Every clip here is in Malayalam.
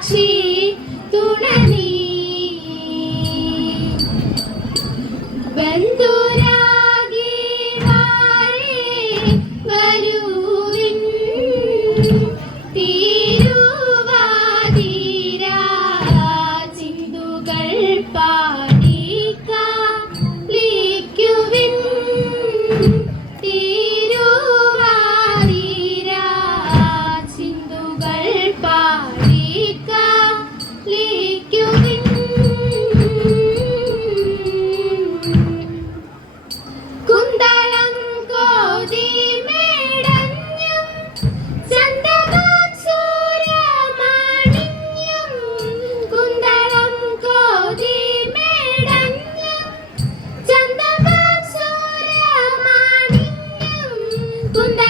സാക്ഷി തുണനീ. ബന്ധുര 쏜다.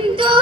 pintu.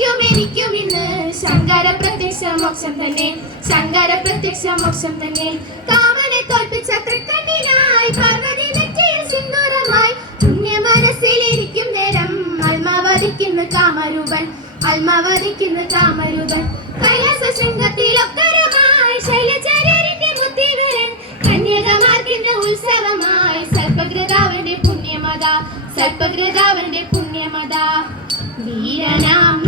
നിനക്കും എനിക്കും ഇന്ന് ശങ്കര പ്രത്യക്ഷ മോക്ഷം തന്നെ ശങ്കര പ്രത്യക്ഷ മോക്ഷം തന്നെ. കാമനെ തോൽപ്പിച്ച തൃക്കണ്ണിനായി പാർവതി സിന്ദൂരമായി പുണ്യ മനസ്സിൽ ഇരിക്കും നേരം. ആത്മാവധിക്കുന്ന കാമരൂപൻ ആത്മാവധിക്കുന്ന കാമരൂപൻ. കൈലാസ ശൃംഗത്തിൽ ഒക്കരമായി ശൈലചാര്യന്റെ ബുദ്ധിവരൻ കന്യകമാർക്കിന്റെ ഉത്സവമായി സർപ്പഗ്രതാവന്റെ പുണ്യമത സർപ്പഗ്രതാവന്റെ പുണ്യമത. വീരനാമ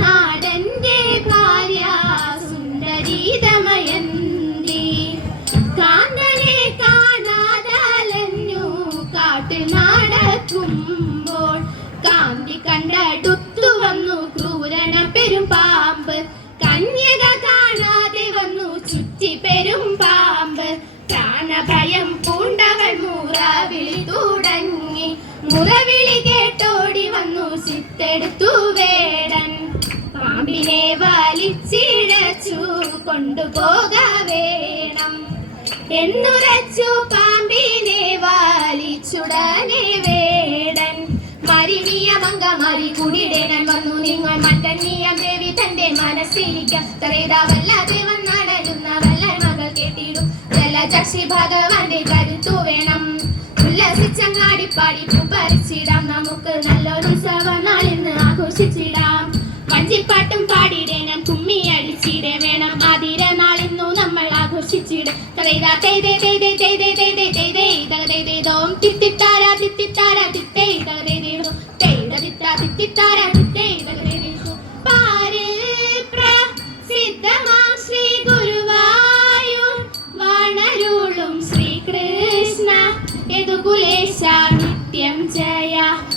പ്രാണഭയം പൂണ്ടവൾ മുറവിളി തുടങ്ങി. മുറവിളി കേട്ടോടി വന്നു ചിത്തെടുത്തു വേടൻ. പാമ്പിനെ വലിച്ചിഴച്ചു കൊണ്ടുപോക വേണം. എന്നുറച്ചു പാമ്പിനെ വലിച്ചുടനെ വേടൻ. മരിനിയമങ്ക മറി കുണിടേനൻ വന്നു നിങ്ങൾ മറ്റന്നിയം ദേവി തന്റെ മനസ്സിരിക്കാം തറേതാവല്ലാതെ വന്നടലുന്ന വല്ല മകൾ കേട്ടിടും. ജലചക്ഷി ഭഗവാന്റെ കരുത്തു വേണം ഉല്ലസിച്ചങ്ങാടി പാടി പറിച്ചിടാം നമുക്ക് നല്ലൊരു ഉത്സവ നാളിന്ന് ആഘോഷിച്ചിടാം വഞ്ചിപ്പാട്ടും പാടിടേനം കുമ്മി അടിച്ചിടേ വേണം ആതിര നാളിന്നു നമ്മൾ ആഘോഷിച്ചിടെ തിത്തിത്താര തിത്തിത്താര തിത്തേ ഇതക 天界呀。